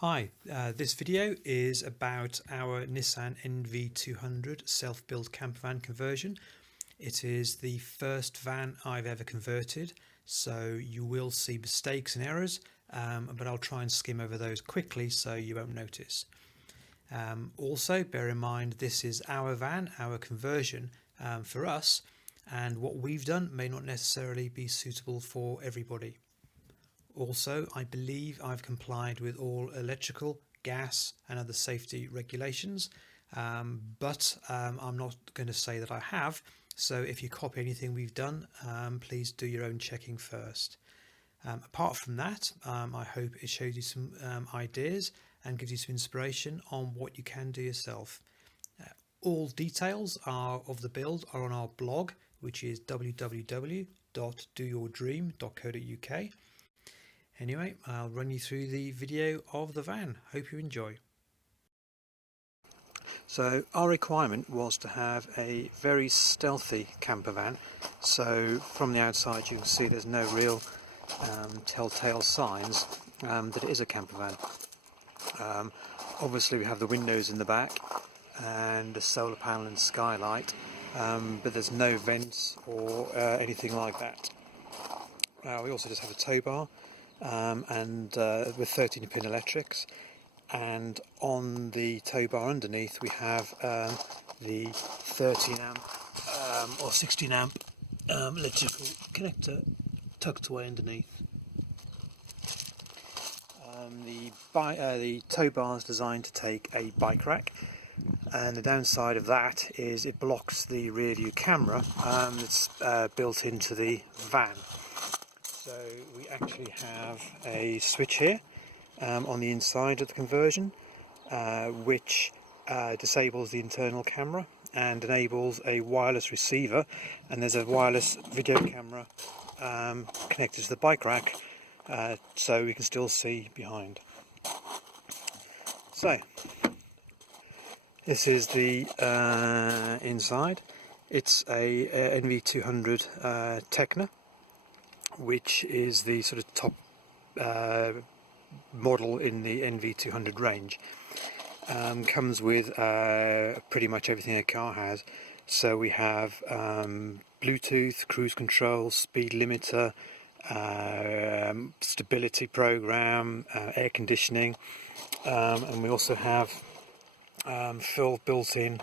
Hi, this video is about our Nissan NV200 self-built campervan conversion. It is the first van I've ever converted, so you will see mistakes and errors, but I'll try and skim over those quickly so you won't notice. Also, bear in mind this is our van, our conversion for us, and what we've done may not necessarily be suitable for everybody. Also, I believe I've complied with all electrical, gas and other safety regulations, but I'm not going to say that I have, so if you copy anything we've done, please do your own checking first. Apart from that, I hope it shows you some ideas and gives you some inspiration on what you can do yourself. All details of the build are on our blog, which is www.doyourdream.co.uk. Anyway, I'll run you through the video of the van. Hope you enjoy. So our requirement was to have a very stealthy camper van. So from the outside you can see there's no real telltale signs that it is a camper van. Obviously we have the windows in the back and a solar panel and skylight, but there's no vents or anything like that. We also just have a tow bar and with 13-pin electrics, and on the tow bar underneath we have the 13 amp or 16 amp electrical connector tucked away underneath. The tow bar is designed to take a bike rack, and the downside of that is it blocks the rear view camera that's built into the van. So we actually have a switch here on the inside of the conversion, which disables the internal camera and enables a wireless receiver, and there's a wireless video camera connected to the bike rack, so we can still see behind. So this is the inside. It's a NV200 Tecna, which is the sort of top model in the NV200 range. Comes with pretty much everything a car has. So we have Bluetooth, cruise control, speed limiter, stability program, air conditioning, and we also have full built-in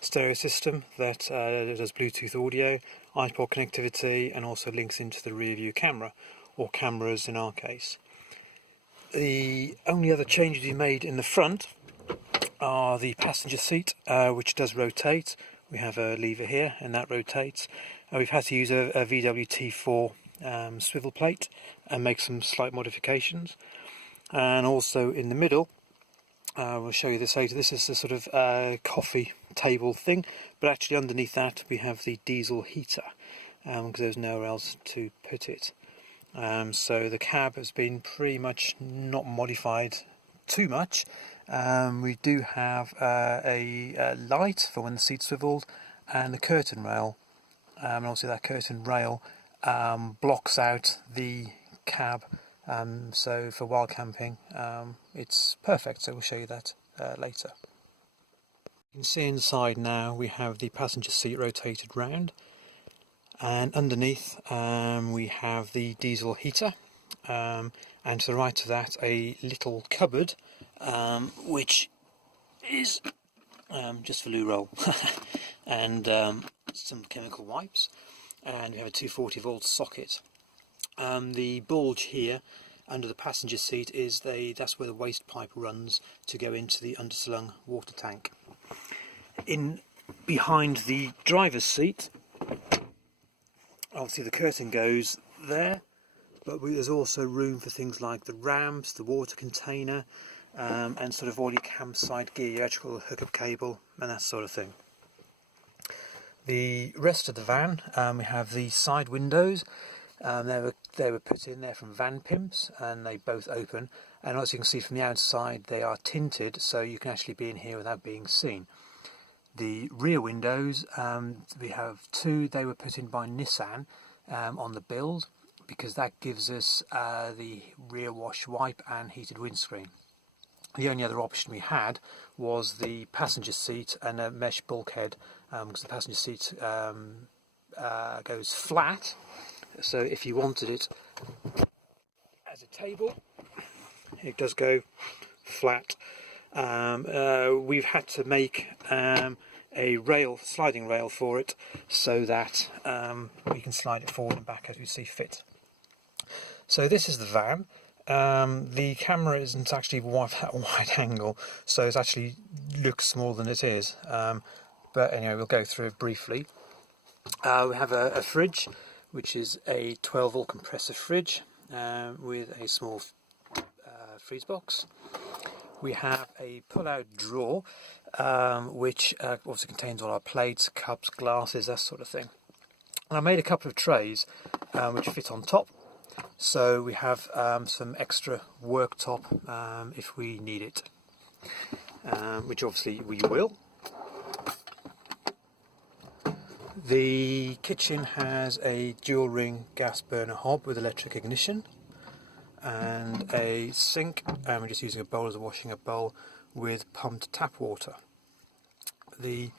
stereo system that does Bluetooth audio, iPod connectivity, and also links into the rear view camera, or cameras in our case. The only other changes we made in the front are the passenger seat, which does rotate. We have a lever here and that rotates. We've had to use a VWT4 swivel plate and make some slight modifications. And also in the middle, we'll show you this later, this is a sort of coffee table thing, but actually underneath that we have the diesel heater, because there's nowhere else to put it. So the cab has been pretty much not modified too much. We do have a light for when the seat's swiveled, and the curtain rail, and also that curtain rail blocks out the cab, so for wild camping it's perfect, so we'll show you that later. You can see inside now we have the passenger seat rotated round, and underneath we have the diesel heater, and to the right of that a little cupboard which is just for loo roll and some chemical wipes, and we have a 240 volt socket. The bulge here under the passenger seat is that's where the waste pipe runs to go into the underslung water tank. In behind the driver's seat, obviously the curtain goes there, but there's also room for things like the ramps, the water container, and sort of all your campsite gear, your electrical hookup cable and that sort of thing. The rest of the van, we have the side windows. They were put in there from Van Pimps, and they both open, and as you can see from the outside they are tinted, so you can actually be in here without being seen. The rear windows, we have two. They were put in by Nissan on the build, because that gives us the rear wash wipe and heated windscreen. The only other option we had was the passenger seat and a mesh bulkhead, because the passenger seat goes flat. So if you wanted it as a table, it does go flat. We've had to make a sliding rail for it, so that we can slide it forward and back as we see fit. So this is the van. The camera isn't actually wide angle, so it actually looks smaller than it is. But anyway, we'll go through it briefly. We have a fridge, which is a 12-volt compressor fridge with a small freeze box. We have a pull-out drawer, which obviously contains all our plates, cups, glasses, that sort of thing. And I made a couple of trays which fit on top, so we have some extra worktop if we need it, which obviously we will. The kitchen has a dual ring gas burner hob with electric ignition, and a sink, and we're just using a bowl as a washing up bowl with pumped tap water. The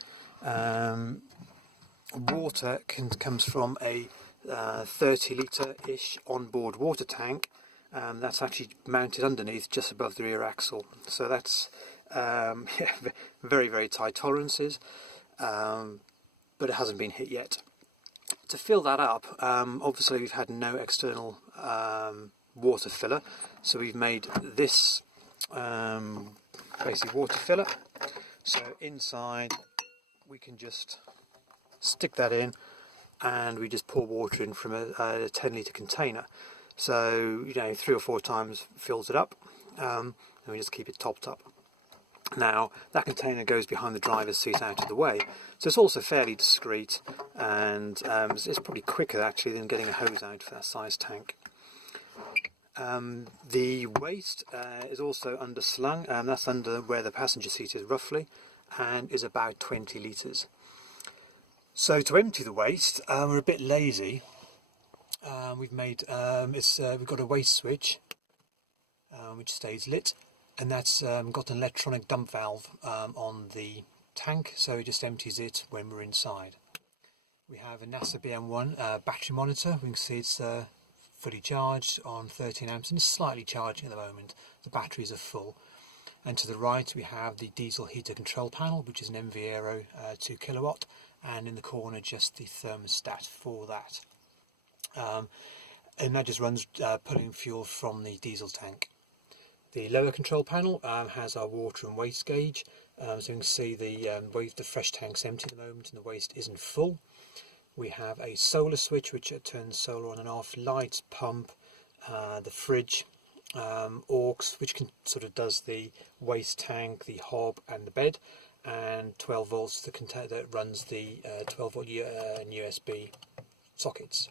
water comes from a 30 litre-ish onboard water tank, that's actually mounted underneath just above the rear axle. So that's yeah, very, very tight tolerances, but it hasn't been hit yet. To fill that up, obviously we've had no external water filler, so we've made this basic water filler. So inside we can just stick that in, and we just pour water in from a 10 litre container. So 3 or 4 times fills it up, and we just keep it topped up. Now that container goes behind the driver's seat out of the way, so it's also fairly discreet, and it's probably quicker actually than getting a hose out for that size tank. The waste is also underslung, and that's under where the passenger seat is roughly, and is about 20 litres. So to empty the waste, we're a bit lazy. We've got a waste switch which stays lit, and that's got an electronic dump valve on the tank, so it just empties it when we're inside. We have a NASA BM1 battery monitor. We can see it's fully charged on 13 amps, and it's slightly charging at the moment. The batteries are full. And to the right we have the diesel heater control panel, which is an MV Aero 2 kilowatt, and in the corner just the thermostat for that. And that just runs pulling fuel from the diesel tank. The lower control panel has our water and waste gauge, so you can see the fresh tank's empty at the moment and the waste isn't full. We have a solar switch which turns solar on and off, lights, pump, the fridge, aux, which does the waste tank, the hob and the bed, and 12 volts that runs the 12 volt and USB sockets.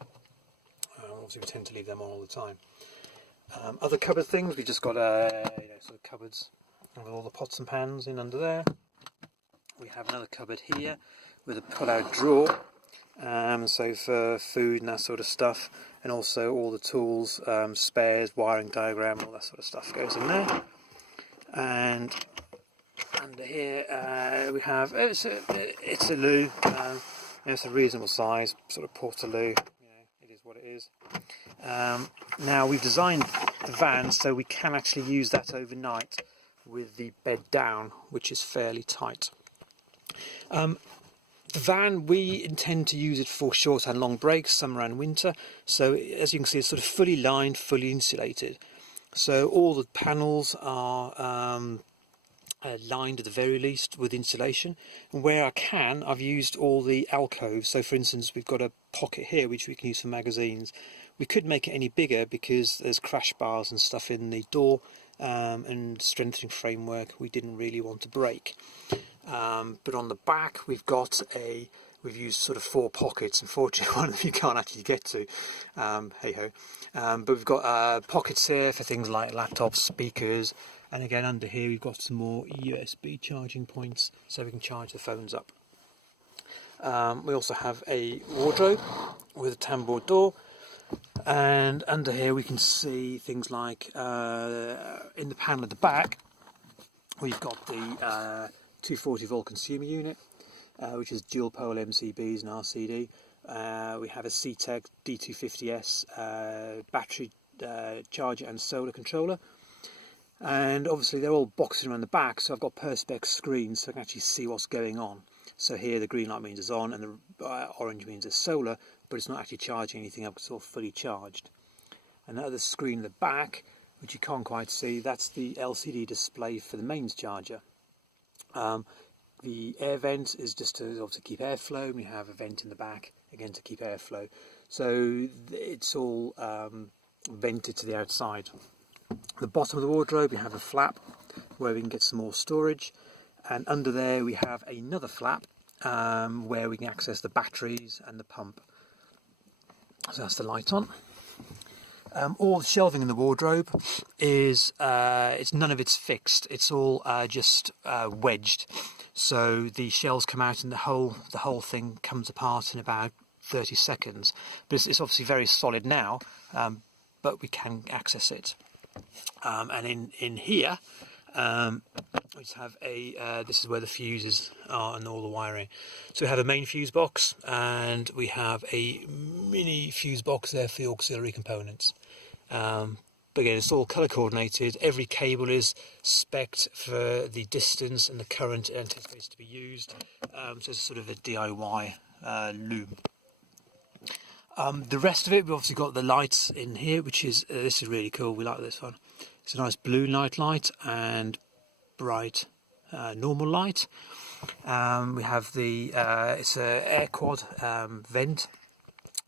Obviously we tend to leave them on all the time. Other cupboard things, we just got sort of cupboards with all the pots and pans in under there. We have another cupboard here with a pull-out drawer, so for food and that sort of stuff, and also all the tools, spares, wiring diagram, all that sort of stuff goes in there. And under here we have it's a loo. It's a reasonable size sort of portaloo. It is what it is. Now we've designed the van so we can actually use that overnight with the bed down, which is fairly tight. The van, we intend to use it for short and long breaks, summer and winter. So as you can see, it's sort of fully lined, fully insulated. So all the panels are lined at the very least with insulation. And where I can, I've used all the alcoves. So for instance, we've got a pocket here which we can use for magazines. We could make it any bigger because there's crash bars and stuff in the door, and strengthening framework we didn't really want to break. But on the back we've used sort of 4 pockets. Unfortunately one of them you can't actually get to, hey ho. But we've got pockets here for things like laptops, speakers, and again under here we've got some more USB charging points so we can charge the phones up. We also have a wardrobe with a tambour door, and under here we can see things like in the panel at the back we've got the 240 volt consumer unit, which is dual pole MCBs and RCD. We have a CTEC D250S battery charger and solar controller, and obviously they're all boxed around the back, so I've got perspex screens so I can actually see what's going on. So here the green light means it's on, and the orange means it's solar, but it's not actually charging anything up, it's all fully charged. And that other screen in the back, which you can't quite see, that's the LCD display for the mains charger. The air vent is just to obviously keep airflow, and we have a vent in the back again to keep airflow. So it's all vented to the outside. The bottom of the wardrobe we have a flap where we can get some more storage, and under there we have another flap where we can access the batteries and the pump. So that's the light on. All the shelving in the wardrobe is none of it's fixed. It's all just wedged. So the shelves come out and the whole thing comes apart in about 30 seconds. But it's obviously very solid now, but we can access it. And in here, we just have this is where the fuses are and all the wiring. So we have a main fuse box, and we have a mini fuse box there for the auxiliary components. But again, it's all colour coordinated. Every cable is spec'd for the distance and the current it anticipates to be used. So it's sort of a DIY loom. The rest of it, we've obviously got the lights in here, which is this is really cool. We like this one. It's a nice blue night light and bright normal light. We have the it's a air quad vent,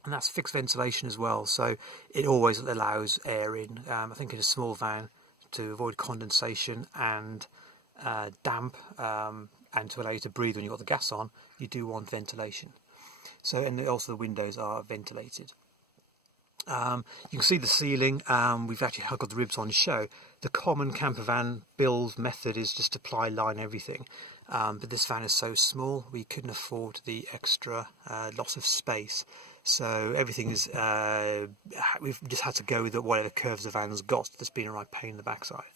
and that's fixed ventilation as well, so it always allows air in. I think in a small van, to avoid condensation and damp, and to allow you to breathe when you've got the gas on, you do want ventilation. So, and also the windows are ventilated. You can see the ceiling. We've actually got the ribs on show. The common campervan build method is just to ply line everything, but this van is so small we couldn't afford the extra loss of space. So everything is, we've just had to go with whatever curves the van's got. There's been a right pain in the backside.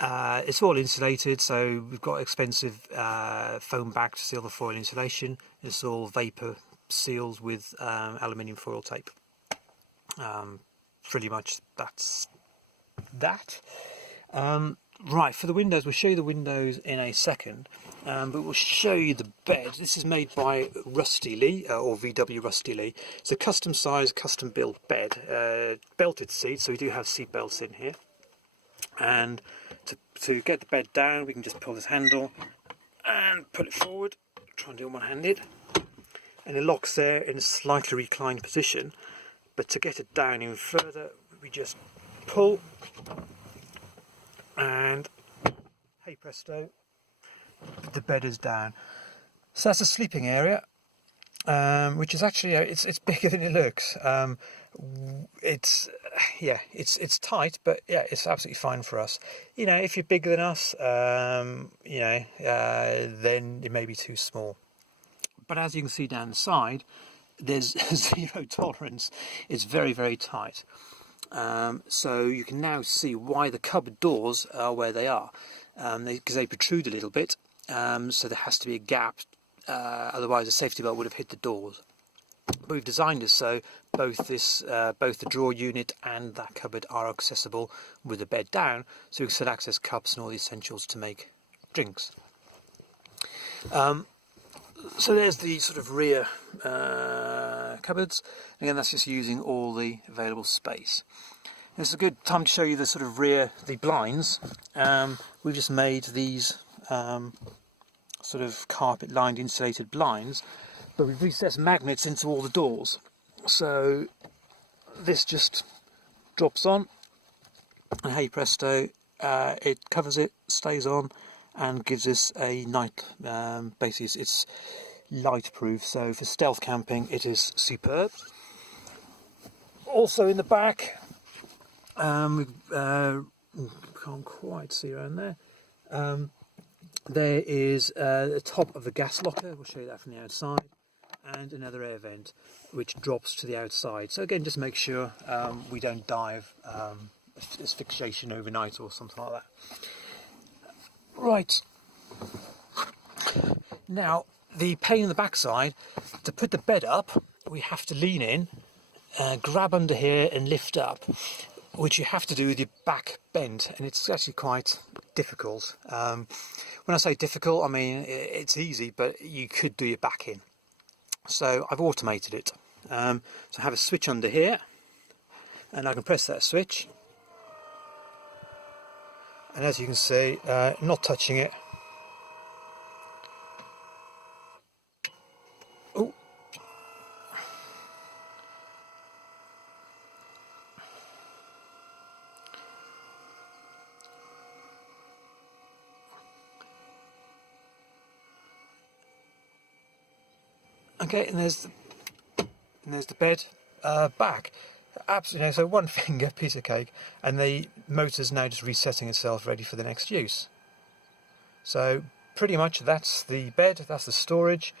It's all insulated, so we've got expensive foam back to seal the foil insulation. It's all vapour sealed with aluminium foil tape. Pretty much that's that. Right, for the windows, we'll show you the windows in a second, but we'll show you the bed. This is made by Rusty Lee, or VW Rusty Lee. It's a custom sized, custom built bed, belted seats, so we do have seat belts in here. And to get the bed down, we can just pull this handle and pull it forward. Try and do it one-handed, and it locks there in a slightly reclined position. But to get it down even further, we just pull, and hey presto, the bed is down. So that's a sleeping area, which is actually it's bigger than it looks. It's tight, but yeah, it's absolutely fine for us. You know, if you're bigger than us, then it may be too small. But as you can see down the side, there's zero tolerance. It's very, very tight. So you can now see why the cupboard doors are where they are, because they protrude a little bit, so there has to be a gap, otherwise a safety belt would have hit the doors. But we've designed it so both the drawer unit and that cupboard are accessible with the bed down, so we can still access cups and all the essentials to make drinks. So there's the sort of rear cupboards. Again, that's just using all the available space. This is a good time to show you the sort of the blinds. We've just made these sort of carpet-lined insulated blinds, but we've recessed magnets into all the doors. So this just drops on, and hey presto, it covers it, stays on, and gives us a night, basically it's light proof, so for stealth camping it is superb. Also in the back, we can't quite see around there, there is the top of the gas locker. We'll show you that from the outside, and another air vent which drops to the outside. So again, just make sure we don't die of asphyxiation overnight or something like that. Right, now the pain in the backside, to put the bed up we have to lean in, grab under here and lift up, which you have to do with your back bent, and it's actually quite difficult. When I say difficult, I mean it's easy, but you could do your back in. So I've automated it. So I have a switch under here, and I can press that switch, and as you can see, not touching it. Oh. Okay, and there's the bed back. Absolutely, so one finger, piece of cake, and the motor's now just resetting itself, ready for the next use. So pretty much that's the bed, that's the storage.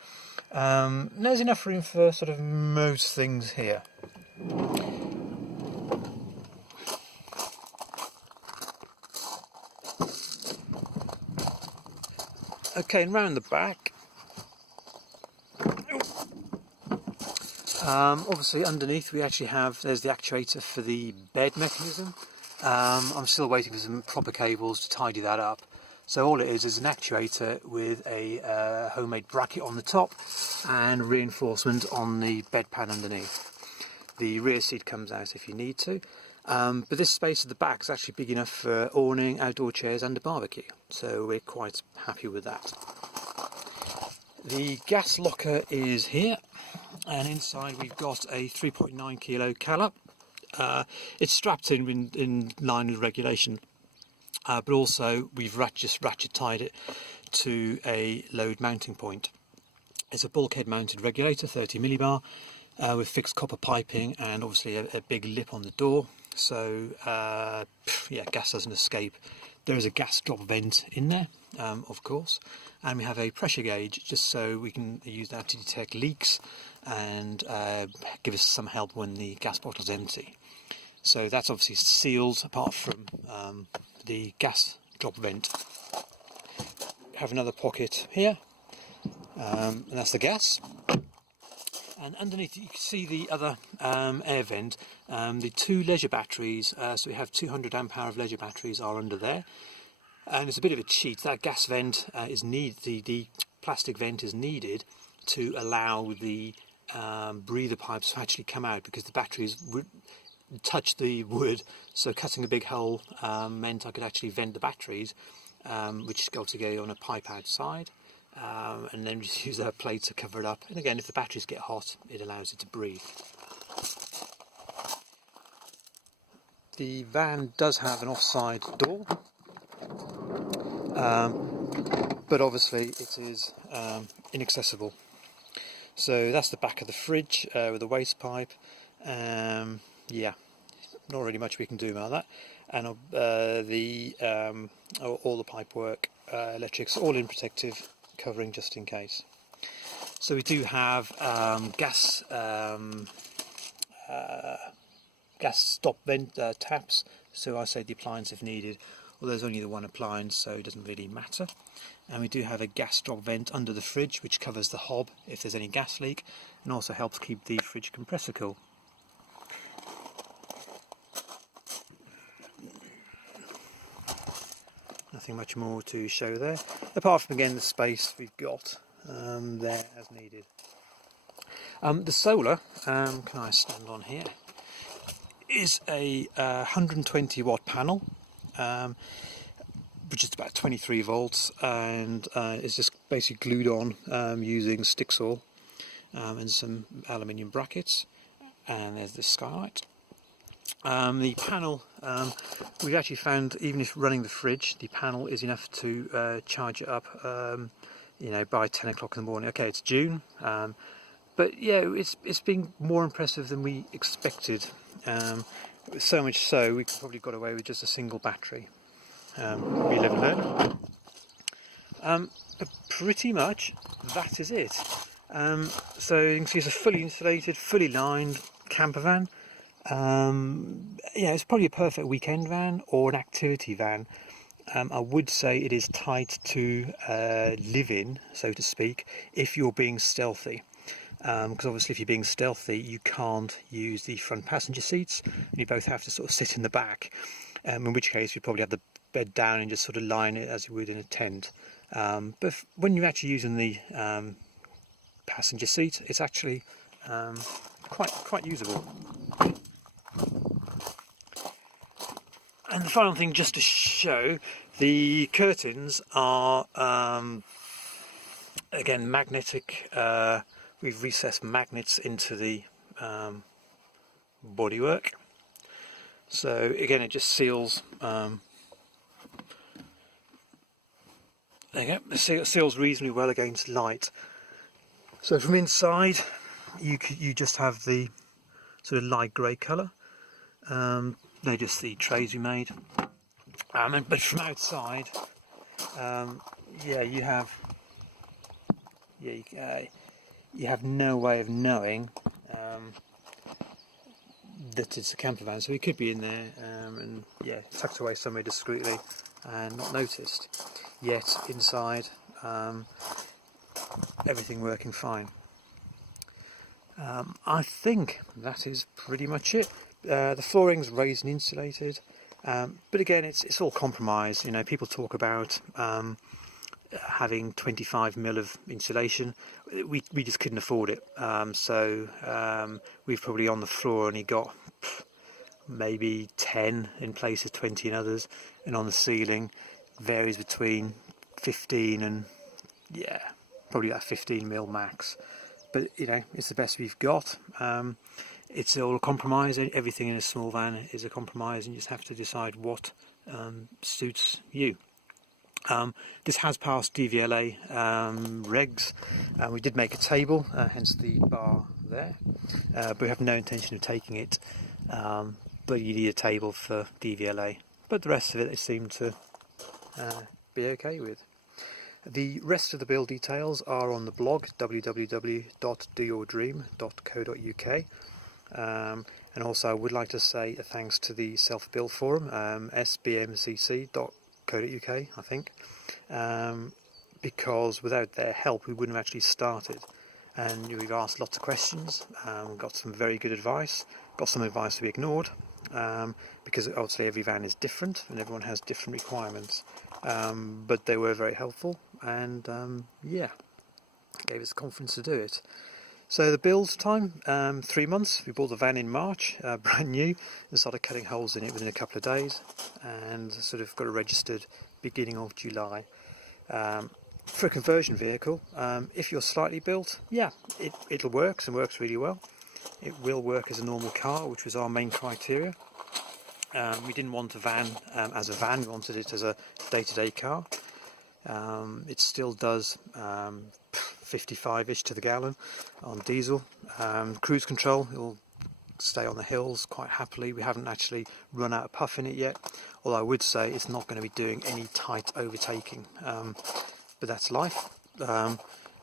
There's enough room for sort of most things here. Okay, and round the back, obviously underneath we actually have, there's the actuator for the bed mechanism. I'm still waiting for some proper cables to tidy that up. So all it is an actuator with a homemade bracket on the top and reinforcement on the bed pan underneath. The rear seat comes out if you need to. But this space at the back is actually big enough for awning, outdoor chairs and a barbecue. So we're quite happy with that. The gas locker is here, and inside we've got a 3.9 kilo callop. It's strapped in line with regulation, but also we've just ratchet tied it to a load mounting point. It's a bulkhead mounted regulator, 30 millibar, with fixed copper piping and obviously a big lip on the door, so yeah, gas doesn't escape. There is a gas drop vent in there, of course, and we have a pressure gauge just so we can use that to detect leaks and give us some help when the gas bottle's empty. So that's obviously sealed apart from the gas drop vent. We have another pocket here, and that's the gas. And underneath you can see the other air vent, the two leisure batteries, so we have 200 amp hour of leisure batteries are under there. And it's a bit of a cheat, that gas vent is the plastic vent is needed to allow the breather pipes to actually come out, because the batteries would touch the wood, so cutting a big hole meant I could actually vent the batteries, which got to go on a pipe outside. And then just use a plate to cover it up, and again if the batteries get hot it allows it to breathe. The van does have an offside door, but obviously it is inaccessible. So that's the back of the fridge with the waste pipe. Yeah, not really much we can do about that. And all the pipe work, electrics, all in protective covering just in case. So we do have gas stop vent taps, so I say the appliance if needed, well there's only the one appliance so it doesn't really matter. And we do have a gas drop vent under the fridge which covers the hob if there's any gas leak, and also helps keep the fridge compressor cool. Nothing much more to show there, apart from again the space we've got there as needed. The solar, can I stand on here, is a 120 watt panel, which is about 23 volts, and it's just basically glued on using stick saw and some aluminium brackets. And there's the skylight. The panel, we've actually found, even if running the fridge, the panel is enough to charge it up, you know, by 10 o'clock in the morning. Okay, it's June, but yeah, it's been more impressive than we expected. So much so, we probably got away with just a single battery. We live and learn. But pretty much that is it. So you can see it's a fully insulated, fully lined camper van. Yeah, it's probably a perfect weekend van or an activity van. I would say it is tight to live in, so to speak, if you're being stealthy. Because obviously if you're being stealthy you can't use the front passenger seats, and you both have to sort of sit in the back, in which case you'd probably have the bed down and just sort of lie in it as you would in a tent. But when you're actually using the passenger seat, it's actually quite usable. And the final thing, just to show, the curtains are again magnetic. We've recessed magnets into the bodywork, so again it just seals. There you go. It seals reasonably well against light. So from inside, you just have the sort of light grey colour. They're just the trays we made. But from outside, yeah, you have no way of knowing that it's a camper van. So it could be in there and yeah, tucked away somewhere discreetly and not noticed. Yet inside, everything working fine. I think that is pretty much it. The flooring's raised and insulated, but again it's all compromise. You know, people talk about having 25mm of insulation. We just couldn't afford it, so we've probably on the floor only got maybe 10 in places, 20 in others, and on the ceiling varies between 15 and yeah, probably that 15mm max. But you know, it's the best we've got. It's all a compromise. Everything in a small van is a compromise, and you just have to decide what suits you. This has passed DVLA regs. We did make a table, hence the bar there, but we have no intention of taking it. But you need a table for DVLA. But the rest of it they seem to be okay with. The rest of the build details are on the blog www.doyourdream.co.uk. And also I would like to say a thanks to the self-build forum, sbmcc.co.uk, I think, because without their help we wouldn't have actually started. And we've asked lots of questions, got some very good advice, got some advice to be ignored, because obviously every van is different and everyone has different requirements, but they were very helpful, and yeah, gave us the confidence to do it. So the build time, 3 months. We bought the van in March, brand new, and started cutting holes in it within a couple of days, and sort of got it registered beginning of July. For a conversion vehicle, if you're slightly built, yeah, it'll work, and works really well. It will work as a normal car, which was our main criteria. We didn't want a van as a van, we wanted it as a day-to-day car. It still does 55-ish to the gallon on diesel. Cruise control, it'll stay on the hills quite happily. We haven't actually run out of puff in it yet, although I would say it's not going to be doing any tight overtaking, but that's life. A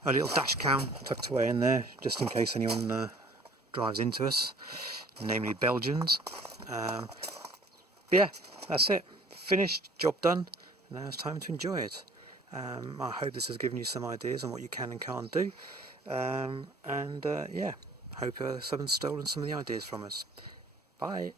little dash cam tucked away in there just in case anyone drives into us, namely Belgians. But yeah, that's it, finished, job done. Now it's time to enjoy it. I hope this has given you some ideas on what you can and can't do, and yeah, hope someone's stolen some of the ideas from us. Bye.